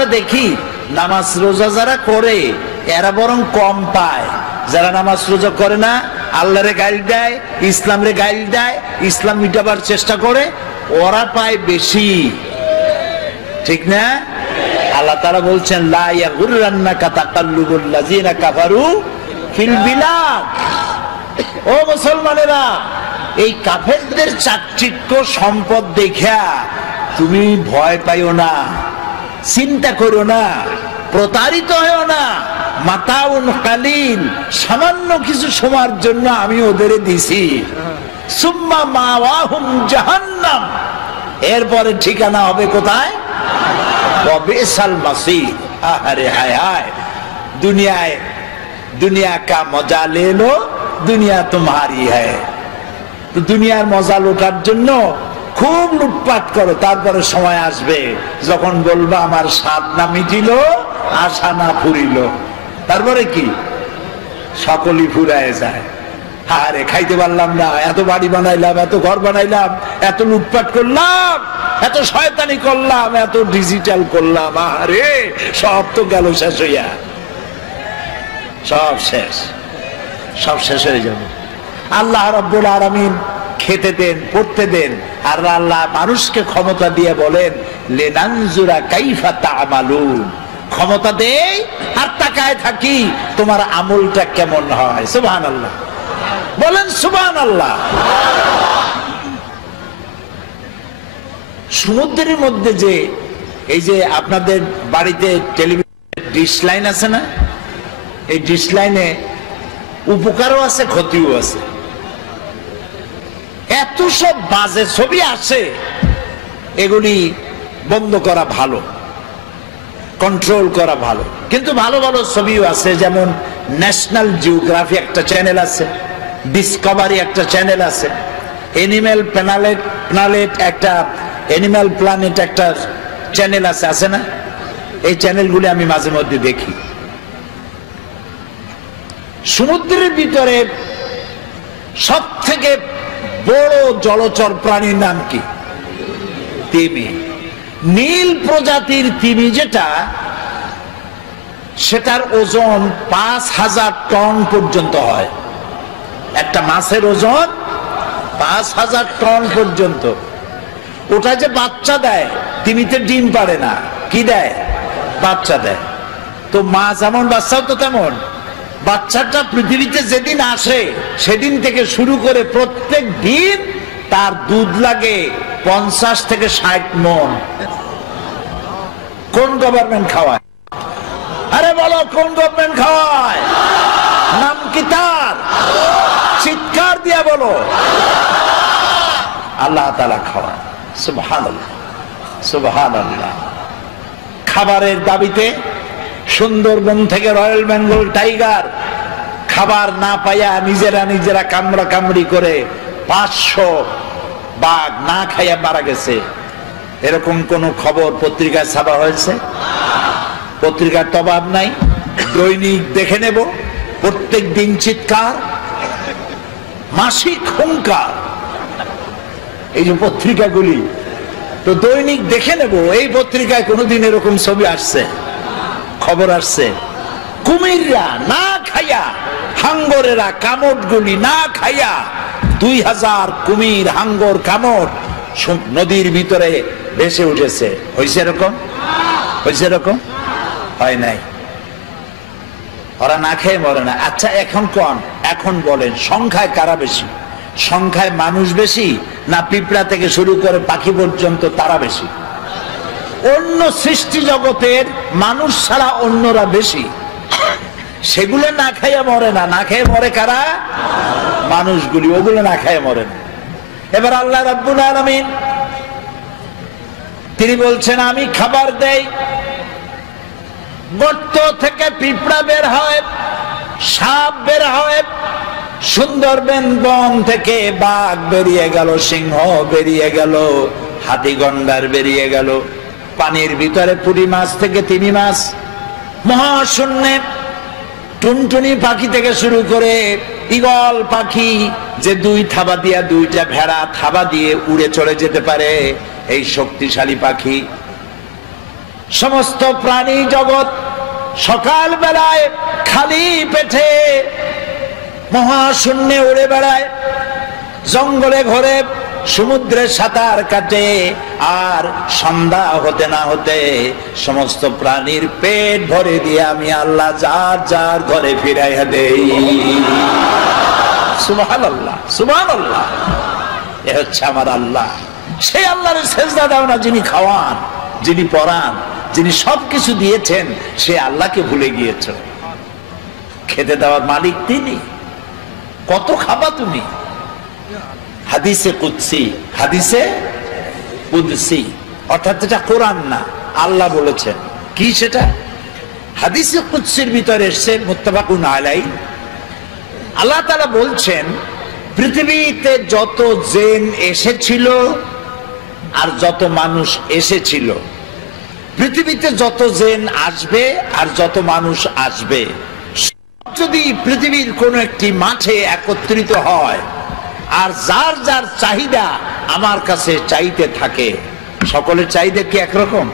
আমরা দেখি নামাজ রোজা যারা করে এরা বরং কম পায়, যারা নামাজ রোজা করে না, আল্লাহরে গাইল দেয়, ইসলামরে গাইল দেয়, ইসলাম মিটাবার চেষ্টা করে, ওরা পায় বেশি। ঠিক না? আল্লাহ তাআলা বলছেন লা ইয়াগুররান্নাকা তাকাল্লুবুল লাযিনা কাফারু ফিল বিলাদ। ও মুসলমানেরা, এই কাফেরদের চাকচিক্য সম্পদ দেখা তুমি ভয় পাইও না, চিন্তা করো না, প্রতারিত হও না। মাতাউন কালিল, সামান্য কিছু সময়ের জন্য আমি ওদের দিছি। সুম্মা মাওয়াহুম জাহান্নাম, এরপরে ঠিকানা হবে কোথায়? ওয়াবিসাল মাসির। আরে হায় হায়, दुनिया का मजा ले लो, दुनिया तुम्हारी है। তো দুনিয়ার মজা লুটার জন্য খুব লুটপাট করো, তারপরে সময় আসবে যখন বলবা আমার স্বাদ না মিটিল, আশা না ফুরিল। তারপরে কি? সকলই ফুরায় যায়। আরে খাইতে পারলাম না, এত বাড়ি বানাইলাম, এত ঘর বানাইলাম, এত লুটপাট করলাম, এত শয়তানি করলাম, এত ডিজিটাল করলাম, আরে সব তো গেল শেষ হইয়া। সব শেষ, সব শেষ হয়ে যাবে। আল্লাহ রাব্বুল আলামিন খেতে দেন, পড়তে দেন, আর আল্লাহ মানুষকে ক্ষমতা দিয়ে বলেন লিনানজুরা কাইফা তা'মালুন। ক্ষমতা দেই আর তাকায় থাকি তোমার আমলটা কেমন হয়। সুবহানাল্লাহ বলেন, সুবহানাল্লাহ। সমুদ্রের মধ্যে যে এই যে আপনাদের বাড়িতে টেলিভিশন ডিশ লাইন আছে না, এই ডিশ লাইনে উপকারও আছে, ক্ষতিও আছে। এত সব বাজে ছবি আসে, এগুলি বন্ধ করা ভালো, কন্ট্রোল করা ভালো। কিন্তু ভালো ভালো ছবিও আছে, যেমন ন্যাশনাল জিওগ্রাফি একটা চ্যানেল আছে, ডিসকভারি একটা চ্যানেল আছে, এনিম্যাল প্ল্যানেট একটা এনিম্যাল প্ল্যানেট একটা চ্যানেল আছে, আছে না? এই চ্যানেলগুলি আমি মাঝে মধ্যে দেখি। সমুদ্রের ভিতরে সব থেকে বড় জলচর প্রাণীর নাম কি? তিমি। নীল প্রজাতির তিমি যেটা, সেটার ওজন 5000 টন পর্যন্ত হয়। একটা মাছের ওজন 5000 টন পর্যন্ত। ওটা যে বাচ্চা দেয়, তিমিতে ডিম পারে না, কি দেয়? বাচ্চা দেয়। তো মা যেমন বাচ্চাও তো তেমন। বাচ্চাটা পৃথিবীতে যেদিন আসে সেদিন থেকে শুরু করে প্রত্যেক দিন তার দুধ লাগে 50 থেকে 60 মণ। কোন গভর্নমেন্ট খাওয়ায়? আরে বলো, কোন গভর্নমেন্ট খাওয়ায়? নাম কি তার? চিৎকার দিয়া বলো। আল্লাহ তাআলা খাওয়ায়। সুবহানাল্লাহ, সুবহানাল্লাহ। খাবারের দাবিতে সুন্দরবন থেকে রয়্যাল বেঙ্গল টাইগার খাবার না পাইয়া নিজেরা কামড়া কামড়ি করে 500 বাঘ না খাইয়া মারা গেছে। এরকম কোন খবর পত্রিকায় ছাপা হয়েছে? পত্রিকার তো অভাব নাই, দৈনিক দেখে নেব। প্রত্যেক দিন চিৎকার, মাসিক হুঙ্কার, এই যে পত্রিকাগুলি, তো দৈনিক দেখে নেব এই পত্রিকায় কোনোদিন এরকম ছবি আসছে, খবর আসছে? কুমিররা না খাইয়া, হাঙ্গরেরা কামড়গুলি না খাইয়া 2000 কুমির, হাঙ্গর, কামড় নদীর ভিতরে ভেসে উঠেছে। হয়েছে এরকম? হয়েছে এরকম? হয় নাই। ওরা না খেয়ে মরে না। আচ্ছা এখন বলেন, সংখ্যায় কারা বেশি? সংখ্যায় মানুষ বেশি, না পিঁপড়া থেকে শুরু করে পাখি পর্যন্ত তারা বেশি? অন্য সৃষ্টি জগতের মানুষ ছাড়া অন্যরা বেশি। সেগুলো না খাইয়া মরে না। না খেয়ে মরে কারা? মানুষগুলি। ওগুলো না খাইয়া মরে না। এবার আল্লাহ রাব্বুল আলামিন তিনি বলছেন, আমি খাবার দেই, গর্ত থেকে পিঁপড়া বের হয়, সাপ বের হয়, সুন্দরবন বন থেকে বাঘ বেরিয়ে গেল, সিংহ বেরিয়ে গেল, হাতি গন্ডার বেরিয়ে গেল, পানির ভিতরে পুঁটি মাছ থেকে তিমি মাছ, মহাশূন্যে টুনটুনি পাখি থেকে শুরু করে ঈগল পাখি যে 2 থাবা দিয়া 2টা ভেড়া থাবা দিয়ে উড়ে চলে যেতে পারে, এই শক্তিশালী পাখি। সমস্ত প্রাণী জগৎ সকাল বেলায় খালি পেটে মহাশূন্যে উড়ে বেড়ায়, জঙ্গলে ঘরে সমুদ্রে সাঁতার কাটে, আর সন্ধ্যা হতে না হতে সমস্ত প্রাণীর পেট ভরে দিয়ে আমি আল্লাহ যার যার ঘরে ফিরাইয়া দেই। সুবহানাল্লাহ, সুবহানাল্লাহ। এ হচ্ছে আমার আল্লাহ। সেই আল্লাহর সেজদা দাও না, যিনি খাওয়ান, যিনি পড়ান, যিনি সবকিছু দিয়েছেন, সে আল্লাহকে ভুলে গিয়েছ। খেতে দেওয়ার মালিক তিনি, কত খাবা তুমি? হাদিসে কুদসি, হাদিসে কুদসি, অর্থাৎ এটা কোরআন না, আল্লাহ বলেছেন। কি সেটা? হাদিসে কুদসির ভিতরে এসেছে, মুত্তাফাকুন আলাইহি, আল্লাহ তাআলা বলছেন, পৃথিবীতে যত জিন এসেছিল আর যত মানুষ এসেছিল, পৃথিবীতে যত জিন আসবে আর যত মানুষ আসবে, যদি পৃথিবীর কোন একটি মাঠে একত্রিত হয় আর যার যার চাহিদা আমার কাছে চাইতে থাকে, সকলের চাহিদা কি একরকম?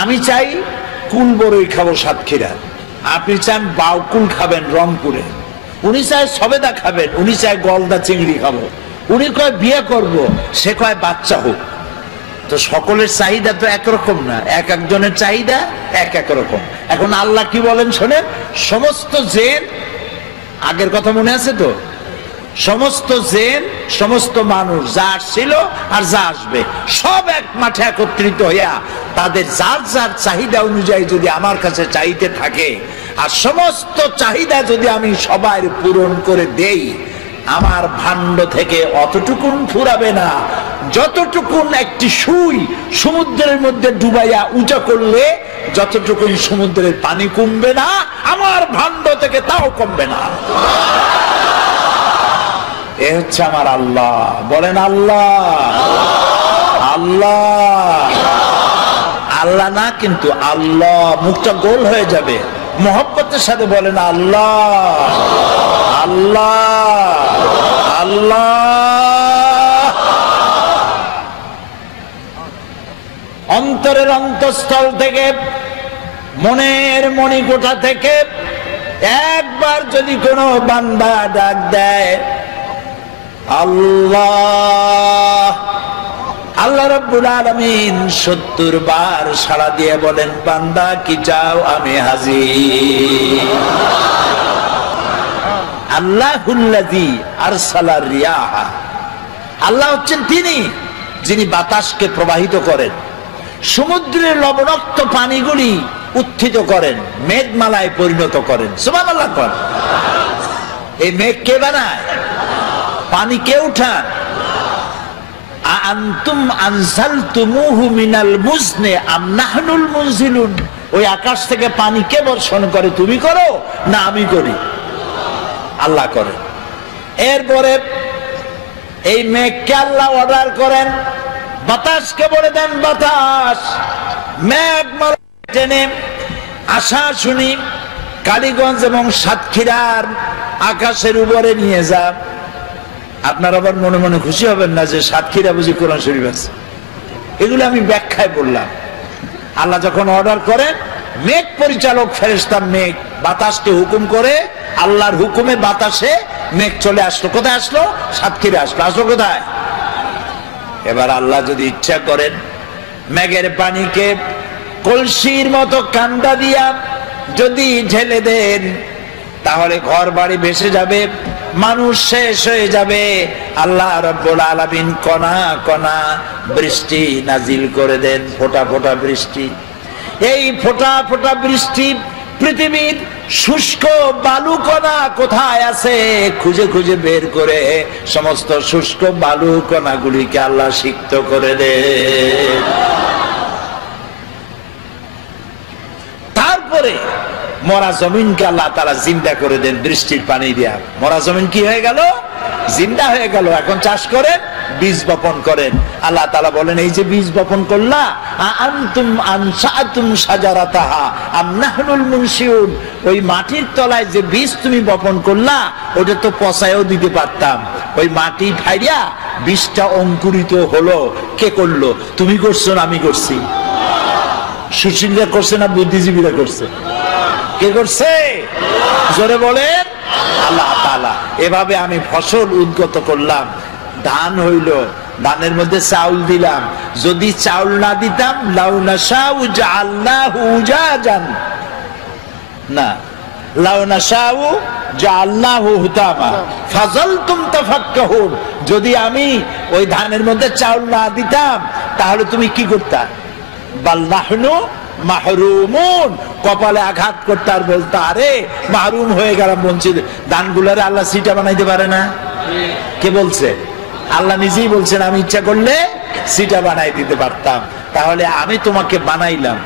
আমি চাই কুল বড়ই খাবো সাতক্ষীরা, আপনি চান বাউকুল খাবেন রংপুরে, উনি চায় সবেদা খাবেন, উনি চায় গলদা চিংড়ি খাবো, উনি কয় বিয়ে করব, সে কয় বাচ্চা হোক। তো সকলের চাহিদা তো একরকম না, এক একজনের চাহিদা এক এক রকম। এখন আল্লাহ কি বলেন শোনেন, সমস্ত জিন, আগের কথা মনে আছে তো, সমস্ত জিন সমস্ত মানুষ যা আসছিল আর যা আসবে সব এক মাঠে একত্রিত হইয়া তাদের যার যার চাহিদা অনুযায়ী যদি আমার কাছে চাইতে থাকে, আর সমস্ত চাহিদা যদি আমি সবার পূরণ করে দেই, আমার ভাণ্ড থেকে অতটুকুন ফুরাবে না যতটুকুন একটি সুই সমুদ্রের মধ্যে ডুবাইয়া উঁচা করলে যতটুকুন সমুদ্রের পানি কমবে না, আমার ভাণ্ড থেকে তাও কমবে না। এ হচ্ছে আমার আল্লাহ। বলেন আল্লাহ, আল্লাহ, আল্লাহ না কিন্তু আল্লাহ, মুখটা গোল হয়ে যাবে, মহব্বতের সাথে বলেন আল্লাহ, আল্লাহ, আল্লাহ। অন্তরের অন্তঃস্থল থেকে, মনের মণিকোঠা থেকে একবার যদি কোনো বান্দা ডাক দেয় আল্লাহ, আল্লাহ রাব্বুল আলামিন 70 বার সাড়া দিয়ে বলেন, বান্দা কি চাও, আমি হাজির। আল্লাহুল্লাযী আরসালার রিয়াহা, আল্লাহ হচ্ছেন তিনি যিনি বাতাসকে প্রবাহিত করেন, সমুদ্রের লবণাক্ত পানিগুলি উত্থিত করেন, মেঘমালায় পরিণত করেন। সুবহানাল্লাহ। এই মেঘ কে বানায়? পানি কে উঠান? আনতুম আনজালতুমুহু মিনাল মুজনি আম নাহনুল মুনজিলুন, ওই আকাশ থেকে পানি কে বর্ষণ করে? তুমি করো না আমি করি? আল্লাহ করে। এরপরে এই মেঘকে আল্লাহ অর্ডার করেন, বাতাসকে বলে দেন, বাতাস মেঘ টেনে আশা শুনি কালীগঞ্জ এবং সাতক্ষীরার আকাশের উপরে নিয়ে যা। আপনার আবার মনে মনে খুশি হবেন না যে সাতক্ষীরা বুঝি কোরআন শরীফ আছে, এগুলো আমি ব্যাখ্যায় বললাম। আল্লাহ যখন অর্ডার করেন, মেঘ পরিচালক ফেরেশতা মেঘ বাতাসকে হুকুম করে, আল্লাহর হুকুমে বাতাসে মেঘ চলে আসলো। কোথায় আসলো? সাতক্ষীরা আসলো। আসলো কোথায়? এবার আল্লাহ যদি ইচ্ছা করেন, মেঘের পানিকে কলসির মতো কান্দা দিয়া যদি ঢেলে দেন, তাহলে ঘর বাড়ি ভেসে যাবে, মানুষ শেষ হয়ে যাবে। আল্লাহ রাব্বুল আলামিন কণা কণা বৃষ্টি নাজিল করে দেন, ফোঁটা ফোঁটা বৃষ্টি। এই ফোঁটা ফোঁটা বৃষ্টি পৃথিবীর শুষ্ক বালু কণা কোথায় আছে খুঁজে খুঁজে বের করে সমস্ত শুষ্ক বালু কণাগুলিকে আল্লাহ সিক্ত করে দেন। তারপরে মরা জমিনকে আল্লাহ তাআলা জিন্দা করে দেন বৃষ্টির পানি দিয়া। মরা জমিন কি হয়ে গেল? জিন্দা হয়ে গেল। এখন চাষ করেন, বীজ বপন করেন। আল্লাহ তাআলা বলেন, এই যে বীজ বপন করলা, আনতুম আনশাতুম শাজারাতাহা আম নাহনুল মুনশিউন, ওই মাটির তলায় যে বীজ তুমি বপন করলা, ওটা তো পচায়ও দিতে পারতাম। ওই মাটি ফাইয়া বীজটা অঙ্কুরিত হলো, কে করলো? তুমি করছো না আমি করছি? সুশীলরা করছে না বুদ্ধিজীবীরা করছে? কে করছে? জোরে বলেন আল্লাহ তাআলা। এভাবে আমি ফসল উদ্গত করলাম, ধান হইল, ধানের মধ্যে চাউল দিলাম। যদি চাউল না দিতাম লাউ নাশাউ জাআলনাহু উজাজান, না লাউ নাশাউ জাআলনাহু হুতামা ফাযালতুম তাফাক্কাহুন। যদি আমি ওই ধানের মধ্যে চাউল না দিতাম তাহলে তুমি কি করতা? বাল নাহনু মাহরুমুন, কপালে আঘাত করতে আর বলতো আরে মাহরুম হয়ে গেলাম, বঞ্চিত। ধানগুলোরে আল্লাহ সিটা বানাইতে পারে না? কে বলছে? আল্লাহ নিজেই বলছেন আমি ইচ্ছা করলে সিটা বানাই দিতে পারতাম। তাহলে আমি তোমাকে বানাইলাম,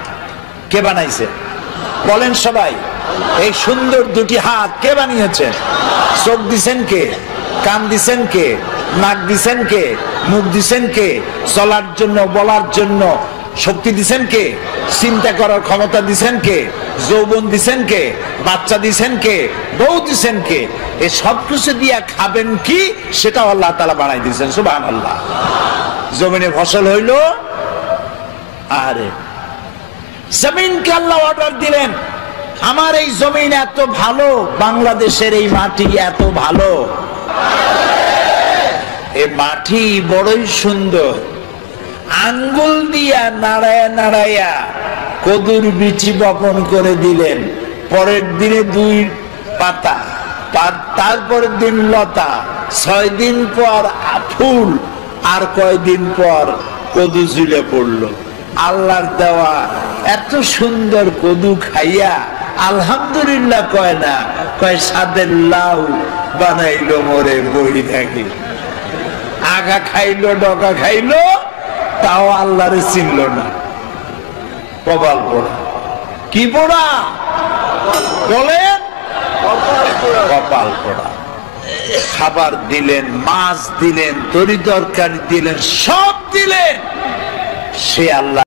কে বানাইছে? বলেন সবাই। এই সুন্দর দুটি হাত কে বানিয়েছে? চোখ দিছেন কে? কান দিছেন কে? নাক দিছেন কে? মুখ দিছেন কে? চলার জন্য, বলার জন্য শক্তি দিছেন কে? চিন্তা করার ক্ষমতা দিছেন কে? যৌবন দিছেন কে? বাচ্চা দিছেন কে? বউ দিছেন কে? এই সব কিছু দিয়া খাবেন কি সেটাও আল্লাহ তাআলা বানাই দিয়েছেন। সুবহানাল্লাহ। জমিনে ফসল হইল, আরে জমিনকে আল্লাহ অর্ডার দিলেন আমার এই জমিন এত ভালো, বাংলাদেশের এই মাটি এত ভালো, এই মাটি বড়ই সুন্দর। আঙ্গুল দিয়া নাড়ায়া নাড়ায়া কদুর বিচি বপন করে দিলেন। পরের দিনে 2 পাতা, তারপরের দিন লতা, 6 দিন পর ফুল, আর কয়দিন পর কদু ঝুলে পড়লো। আল্লাহর দেওয়া এত সুন্দর কদু খাইয়া আলহামদুলিল্লাহ কয় না, কয় সাদের লাউ বানাইলো মোরে বই থাকি। আগা খাইলো, ডকা খাইলো, তাও আল্লাহরে চিনল না। কপাল পোড়া। কি পোড়া বলেন? কপাল পোড়া। খাবার দিলেন, মাছ দিলেন, তরি তরকারি দিলেন, সব দিলেন, সে আল্লাহ